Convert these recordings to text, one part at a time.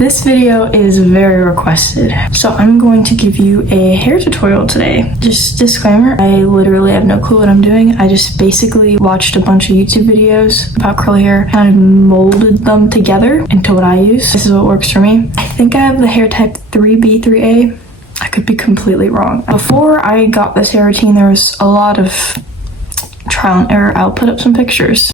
This video is very requested, so I'm going to give you a hair tutorial today. Just disclaimer, I literally have no clue what I'm doing. I just basically watched a bunch of YouTube videos about curly hair, kind of molded them together into what I use. This is what works for me. I think I have the hair type 3B, 3A. I could be completely wrong. Before I got this hair routine, there was a lot of trial and error. I'll put up some pictures.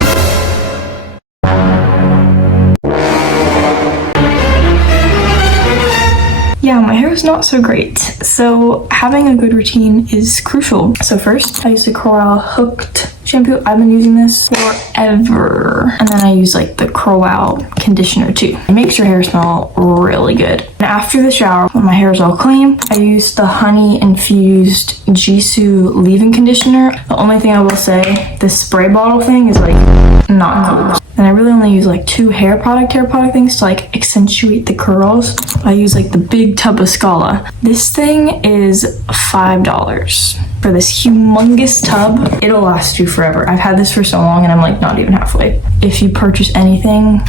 Yeah, my hair is not so great, so having a good routine is crucial. So first, I use the Curl Hooked shampoo. I've been using this forever. And then I use like the Curl conditioner too. It makes your hair smell really good. And after the shower, when my hair is all clean, I use the honey infused Jisoo leave-in conditioner. The only thing I will say, this spray bottle thing is like not cool. And I really only use like two hair product things to like accentuate the curls. I use like the big tub of Scala. This thing is $5 for this humongous tub. It'll last you forever. I've had this for so long and I'm like not even halfway. If you purchase anything,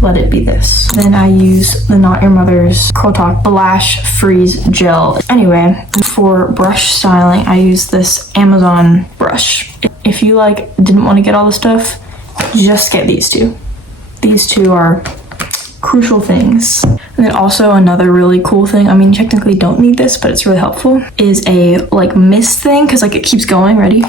let it be this. Then I use the Not Your Mother's Curl Talk Lash Freeze Gel. Anyway, for brush styling, I use this Amazon brush. If you like didn't want to get all the stuff, just get these two. These two are crucial things. And then also another really cool thing, I mean you technically don't need this, but it's really helpful, is a like mist thing, because like it keeps going. Ready?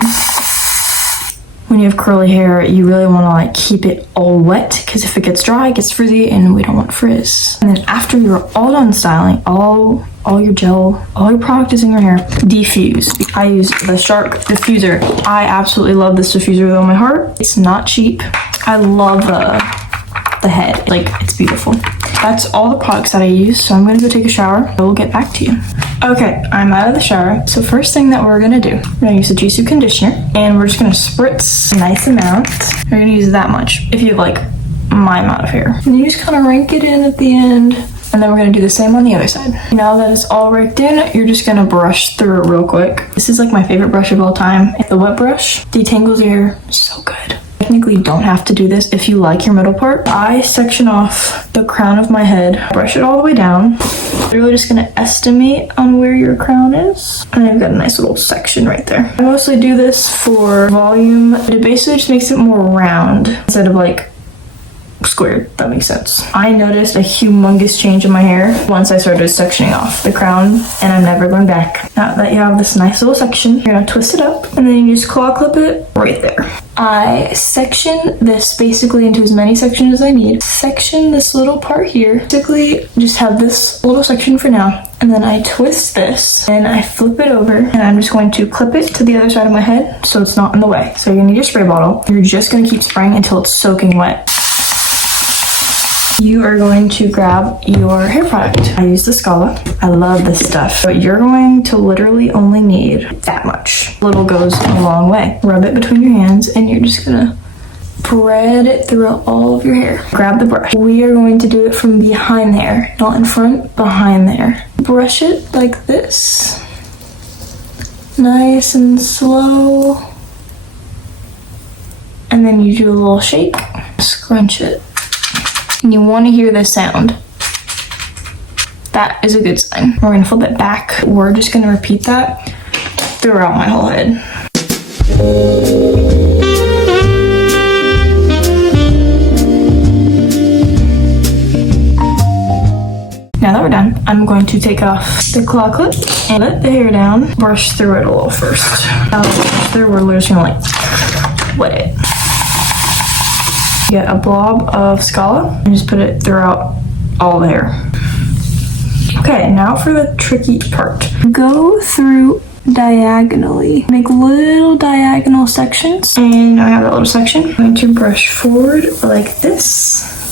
When you have curly hair, you really want to like keep it all wet, because if it gets dry, it gets frizzy and we don't want frizz. And then after you're all done styling, all your gel, all your product is in your hair, diffuse. I use the Shark diffuser. I absolutely love this diffuser with all my heart. It's not cheap. I love the head, like it's beautiful. That's all the products that I use, so I'm gonna go take a shower. I will get back to you. Okay, I'm out of the shower. So first thing that we're gonna do, we're gonna use the Jisoo conditioner, and we're just gonna spritz a nice amount. We're gonna use that much if you have like my amount of hair. And you just kind of rake it in at the end. And then we're gonna do the same on the other side. Now that it's all raked in, you're just gonna brush through it real quick. This is like my favorite brush of all time. The wet brush detangles your hair so good. Technically you don't have to do this if you like your middle part. I section off the crown of my head, brush it all the way down. You're really just gonna estimate on where your crown is. And I've got a nice little section right there. I mostly do this for volume. It basically just makes it more round instead of like squared, if that makes sense. I noticed a humongous change in my hair once I started sectioning off the crown, and I've never gone back. Now that you have this nice little section, you're gonna twist it up and then you just claw clip it right there. I section this basically into as many sections as I need. Section this little part here. Basically just have this little section for now, and then I twist this and I flip it over, and I'm just going to clip it to the other side of my head so it's not in the way. So you're gonna need your spray bottle. You're just gonna keep spraying until it's soaking wet. You are going to grab your hair product. I use the Scala. I love this stuff. But you're going to literally only need that much. Little goes a long way. Rub it between your hands and you're just gonna spread it throughout all of your hair. Grab the brush. We are going to do it from behind the hair, not in front, behind the hair. Brush it like this. Nice and slow. And then you do a little shake. Scrunch it. And you want to hear this sound. That is a good sign. We're going to flip it back. We're just going to repeat that throughout my whole head. Now that we're done, I'm going to take off the claw clip and let the hair down. Brush through it a little first. Now that we're through, we're just going to like wet it. Get a blob of Scala and just put it throughout all the hair. Okay, now for the tricky part. Go through diagonally. Make little diagonal sections. And I have that little section. I'm going to brush forward like this.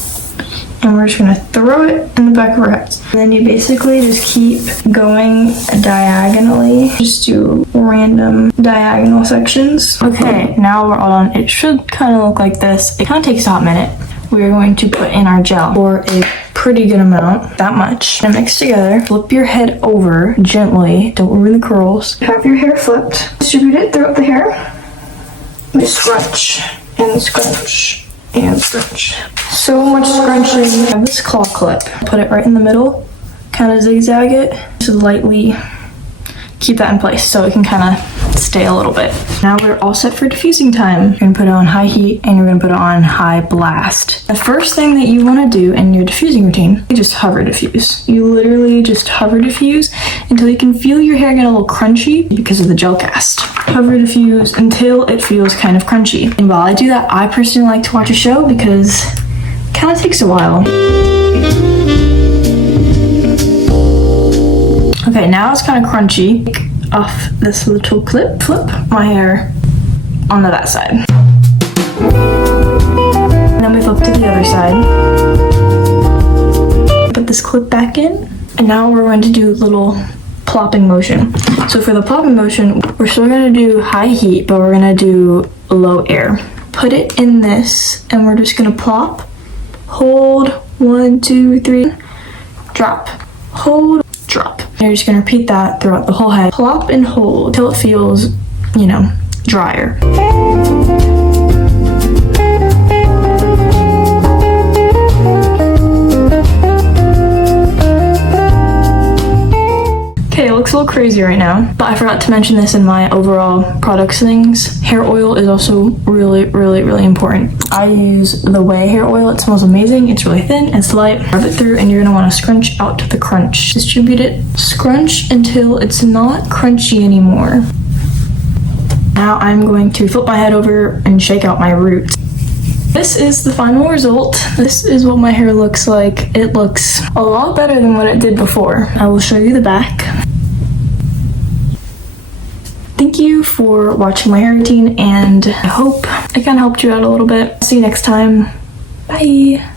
And we're just gonna throw it in the back of our heads. And then you basically just keep going diagonally. Just do random diagonal sections. Okay, now we're all done. It should kind of look like this. It kind of takes a hot minute. We are going to put in our gel for a pretty good amount, that much. And mix together. Flip your head over gently. Don't ruin the curls. Have your hair flipped. Distribute it throughout the hair. Scrunch and scrunch and scrunch. So much scrunching. I have this claw clip. Put it right in the middle, kind of zigzag it, just lightly keep that in place so it can kind of stay a little bit. Now we're all set for diffusing time. You're gonna put it on high heat and you're gonna put it on high blast. The first thing that you wanna do in your diffusing routine, you just hover diffuse. You literally just hover diffuse until you can feel your hair get a little crunchy because of the gel cast. Hover diffuse until it feels kind of crunchy. And while I do that, I personally like to watch a show because it kind of takes a while. Okay, now it's kind of crunchy. Take off this little clip, flip my hair onto that side. And then we flip to the other side. Put this clip back in, and now we're going to do a little plopping motion. So for the plopping motion, we're still gonna do high heat, but we're gonna do low air. Put it in this, and we're just gonna plop, hold, 1, 2, 3, drop, hold, drop. You're just gonna repeat that throughout the whole head. Plop and hold till it feels, you know, drier. Okay, it looks a little crazy right now, but I forgot to mention this in my overall products things. Hair oil is also really important. I use the Way hair oil. It smells amazing. It's really thin, it's light. Rub it through and you're gonna wanna scrunch out to the crunch. Distribute it, scrunch until it's not crunchy anymore. Now I'm going to flip my head over and shake out my roots. This is the final result. This is what my hair looks like. It looks a lot better than what it did before. I will show you the back. Thank you for watching my hair routine, and I hope it kind of helped you out a little bit. See you next time. Bye.